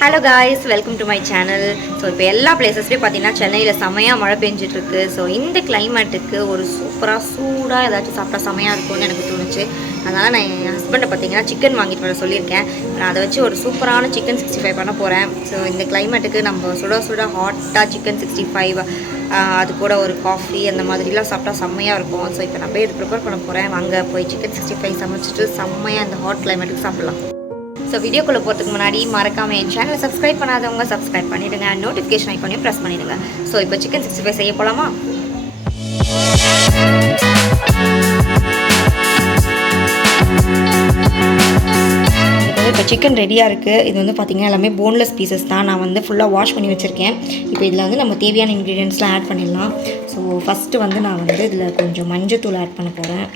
Hello guys, welcome to my channel. So இப்போ எல்லா பிளேசஸ்லயும் பார்த்தீங்கன்னா சென்னையில் செமையா மழை பெஞ்சிட்டு இருக்கு. ஸோ இந்த கிளைமேட்டுக்கு ஒரு சூடாக ஏதாச்சும் சாப்பிட்டா செமையாக இருக்கும்னு எனக்கு தோணுச்சு. அதனால் நான் என் ஹஸ்பண்டை பார்த்தீங்கன்னா சிக்கன் வாங்கிட்டு வர சொல்லியிருக்கேன். நான் அதை வச்சு ஒரு சூப்பரான சிக்கன் 65 பண்ண போகிறேன். ஸோ இந்த கிளைமேட்டுக்கு நம்ம சுட ஹாட்டாக சிக்கன் 65 அது கூட ஒரு காஃபி அந்த மாதிரிலாம் சாப்பிட்டா செம்மையாக இருக்கும். ஸோ இப்போ நான் போய் இது ப்ரிப்பேர் பண்ண போகிறேன். அங்கே போய் சிக்கன் 65 சமைச்சிட்டு செம்மையாக இந்த ஹாட் கிளைமேட்டுக்கு சாப்பிட்லாம். ஸோ வீடியோக்குள்ளே போகிறதுக்கு முன்னாடி மறக்காமல் என் சேனலை சப்ஸ்கிரைப் பண்ணாதவங்க சப்ஸ்கிரைப் பண்ணிவிடுங்க, நோட்டிஃபிகேஷன் ஐக்கானையும் ப்ரெஸ் பண்ணிவிடுங்க. ஸோ இப்போ சிக்கன் 65 செய்ய போகலாமா? இப்போ சிக்கன் ரெடியாக இருக்குது. இது வந்து பார்த்திங்கன்னா எல்லாமே போன்லெஸ் பீசஸ் தான். நான் வந்து ஃபுல்லாக வாஷ் பண்ணி வச்சுருக்கேன். இப்போ இதில் வந்து நம்ம தேவையான இன்க்ரீடியன்ட்ஸ்லாம் ஆட் பண்ணிடலாம். ஸோ ஃபஸ்ட்டு வந்து நான் வந்து இதில் கொஞ்சம் மஞ்சத்தூள் ஆட் பண்ண போகிறேன்.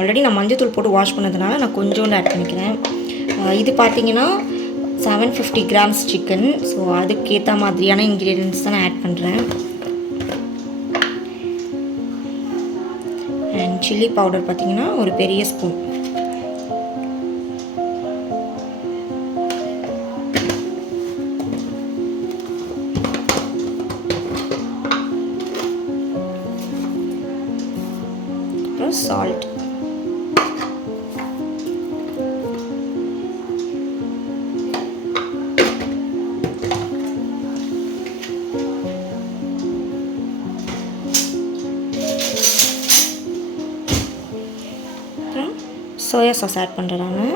ஆல்ரெடி நான் மஞ்சத்தூள் போட்டு வாஷ் பண்ணதுனால நான் கொஞ்சோண்டு ஆட் பண்ணிக்கிறேன். இது பார்த்திங்கன்னா 750 கிராம்ஸ் சிக்கன். ஸோ அதுக்கேற்ற மாதிரியான இன்க்ரீடியன்ட்ஸ் தான் நான் ஆட் பண்ணுறேன். அண்ட் சில்லி பவுடர் பார்த்திங்கன்னா ஒரு பெரிய ஸ்பூன். அப்புறம் சால்ட். சோயா சாஸ் ஆட் பண்ணுறேன் நான்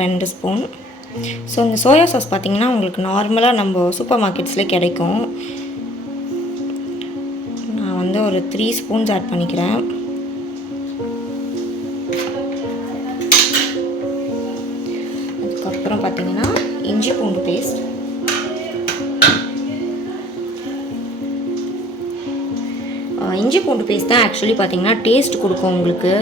2 ஸ்பூன். ஸோ இந்த சோயா சாஸ் பார்த்திங்கன்னா உங்களுக்கு நார்மலாக நம்ம சூப்பர் மார்க்கெட்ஸ்லேயே கிடைக்கும். நான் வந்து ஒரு 3 ஸ்பூன்ஸ் ஆட் பண்ணிக்கிறேன். அதுக்கப்புறம் பார்த்திங்கன்னா இஞ்சி பூண்டு பேஸ்ட். இஞ்சி பூண்டு பேஸ்ட் தான் ஆக்சுவலி பார்த்திங்கன்னா டேஸ்ட் கொடுக்கும் உங்களுக்கு.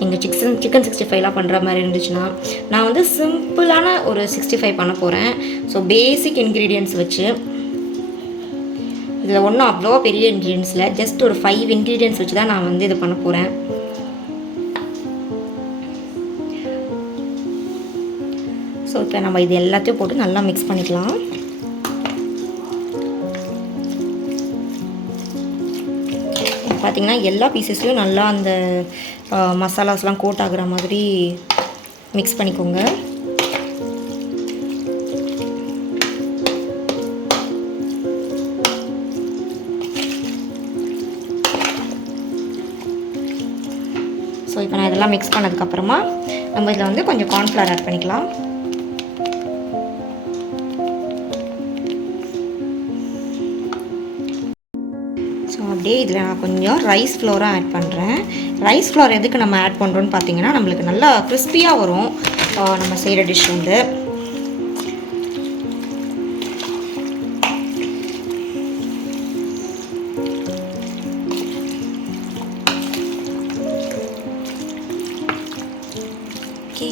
நீங்கள் சிக்கன் 65லாம் பண்ணுற மாதிரி இருந்துச்சுன்னா, நான் வந்து சிம்பிளான ஒரு 65 பண்ண போகிறேன். ஸோ பேசிக் இன்க்ரீடியன்ட்ஸ் வச்சு, இதில் ஒன்றும் அவ்வளோ பெரிய இன்க்ரீடியன்ஸில் ஜஸ்ட் ஒரு 5 இன்க்ரீடியன்ட்ஸ் வச்சு தான் நான் வந்து இது பண்ண போகிறேன். ஸோ இப்போ நம்ம இது எல்லாத்தையும் போட்டு நல்லா மிக்ஸ் பண்ணிக்கலாம். பார்த்திங்கன்னா எல்லா பீசஸ்லையும் நல்லா அந்த மசாலாஸ்லாம் கோட் ஆகிற மாதிரி மிக்ஸ் பண்ணிக்கோங்க. ஸோ இப்போ நான் இதெல்லாம் மிக்ஸ் பண்ணதுக்கப்புறமா நம்ம இதில் வந்து கொஞ்சம் கார்ன்ஃப்ளவர் ஆட் பண்ணிக்கலாம். ஸோ அப்படியே இதில் நான் கொஞ்சம் ரைஸ் ஃப்ளோராக ஆட் பண்ணுறேன். ரைஸ் ஃப்ளோர் எதுக்கு நம்ம ஆட் பண்ணுறோன்னு பார்த்தீங்கன்னா, நம்மளுக்கு நல்லா கிறிஸ்பியாக வரும் நம்ம செய்கிற டிஷ் வந்து. ஓகே,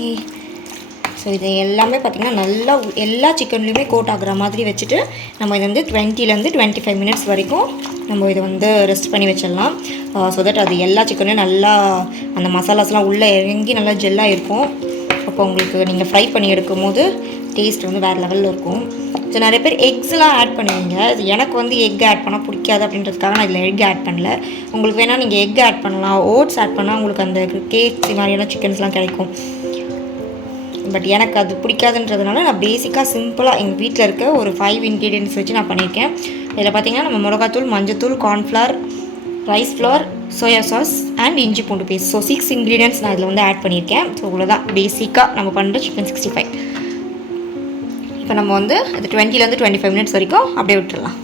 ஸோ இது எல்லாமே பார்த்திங்கன்னா நல்லா எல்லா சிக்கன்லேயுமே கோட் ஆகுற மாதிரி வச்சுட்டு நம்ம இது வந்து 20 to 25 மினிட்ஸ் வரைக்கும் நம்ம இதை வந்து ரெஸ்ட் பண்ணி வச்சிடலாம். ஸோ தட் அது எல்லா சிக்கனையும் நல்லா அந்த மசாலாஸ்லாம் உள்ளே இறங்கி நல்லா ஜெல்லாக இருக்கும். அப்போ உங்களுக்கு நீங்கள் ஃப்ரை பண்ணி எடுக்கும் போது டேஸ்ட் வந்து வேறு லெவலில் இருக்கும். ஸோ நிறைய பேர் எக்ஸ்லாம் ஆட் பண்ணுவீங்க. எனக்கு வந்து எக் ஆட் பண்ணால் பிடிக்காது அப்படின்றதுக்காக நான் இதில் எக் ஆட் பண்ணல. உங்களுக்கு வேணால் நீங்கள் எக் ஆட் பண்ணலாம், ஓட்ஸ் ஆட் பண்ணால் உங்களுக்கு அந்த கேக் மாதிரியான சிக்கன்ஸ்லாம் கிடைக்கும். பட் எனக்கு அது பிடிக்காதுன்றதுனால நான் பேசிக்காக சிம்பிளாக எங்கள் வீட்டில் இருக்க ஒரு 5 இன்க்ரீடியன்ட்ஸ் வச்சு நான் பண்ணியிருக்கேன். இதில் பார்த்திங்கன்னா நம்ம மிளகாத்தூள், மஞ்சத்தூள், cornflour, rice floor, soya sauce and இஞ்சி பூண்டு பேஸ்ட். ஸோ 6 இன்க்ரீடியன்ட்ஸ் நான் இதில் வந்து ஆட் பண்ணியிருக்கேன். ஸோ இவ்வளோதான் பேசிக்காக நம்ம பண்ணுற சிக்கன் 65. இப்போ நம்ம வந்து அது 20 to 25 மினிட்ஸ் வரைக்கும் அப்படியே விட்டுடலாம்.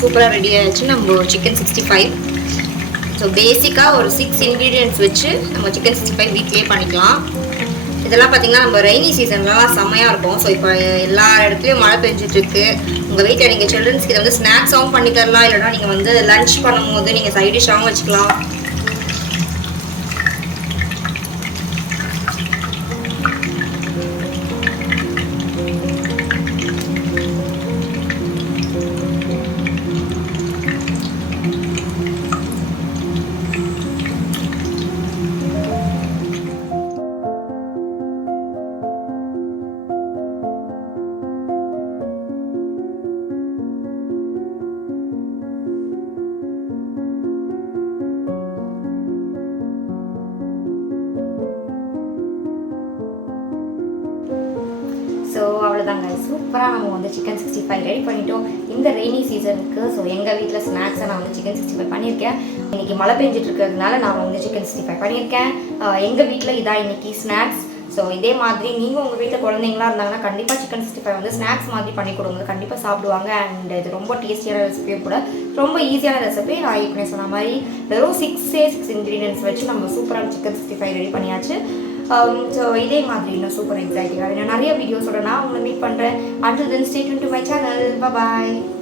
சூப்பராக ரெடி ஆகிடுச்சு நம்ம சிக்கன் 65. ஸோ பேசிக்காக ஒரு 6 இன்க்ரீடியன்ட்ஸ் வச்சு நம்ம சிக்கன் 65 வீட்லேயே பண்ணிக்கலாம். இதெல்லாம் பார்த்திங்கன்னா நம்ம ரெய்னி சீசன்லாம் செம்மையாக இருக்கும். ஸோ இப்போ எல்லா இடத்துலையும் மழை பெஞ்சிட்ருக்கு. உங்கள் வீட்டில் நீங்கள் சில்ட்ரன்ஸ்க்கு இதை வந்து ஸ்நாக்ஸாகவும் பண்ணி தரலாம், இல்லைனா நீங்கள் வந்து லன்ச் பண்ணும்போது நீங்கள் சைட் டிஷ்ஷாகவும் வச்சுக்கலாம். ஸோ அவ்வளோதாங்க, சூப்பராக நம்ம வந்து சிக்கன் 65 ரெடி பண்ணிட்டோம் இந்த ரெய்னி சீசனுக்கு. ஸோ எங்கள் வீட்டில் ஸ்நாக்ஸை நான் வந்து சிக்கன் 65 பண்ணியிருக்கேன். இன்றைக்கி மழை பெஞ்சிட்டு இருக்கிறதுனால நான் வந்து சிக்கன் 65 பண்ணியிருக்கேன். எங்கள் வீட்டில் இதான் இன்றைக்கி ஸ்நாக்ஸ். ஸோ இதே மாதிரி நீங்கள் உங்கள் வீட்டில் குழந்தைங்களா இருந்தாங்கன்னா கண்டிப்பாக சிக்கன் 65 வந்து ஸ்நாக்ஸ் மாதிரி பண்ணி கொடுங்க, கண்டிப்பாக சாப்பிடுவாங்க. அண்ட் இது ரொம்ப டேஸ்டியான ரெசிபியும் கூட, ரொம்ப ஈஸியான ரெசிபி. நான் ஏற்கனவே சொன்ன மாதிரி வெறும் 6 இன்க்ரீடியன்ட்ஸ் வச்சு நம்ம சூப்பரான சிக்கன் 65 ரெடி பண்ணியாச்சு. ஸோ இதே மாதிரி இன்னும் சூப்பர் எக்ஸைட்டிங்காக நிறைய வீடியோஸோட நான் உங்களை மீட் பண்ணுறேன். Until then, stay tuned to my channel. Bye bye.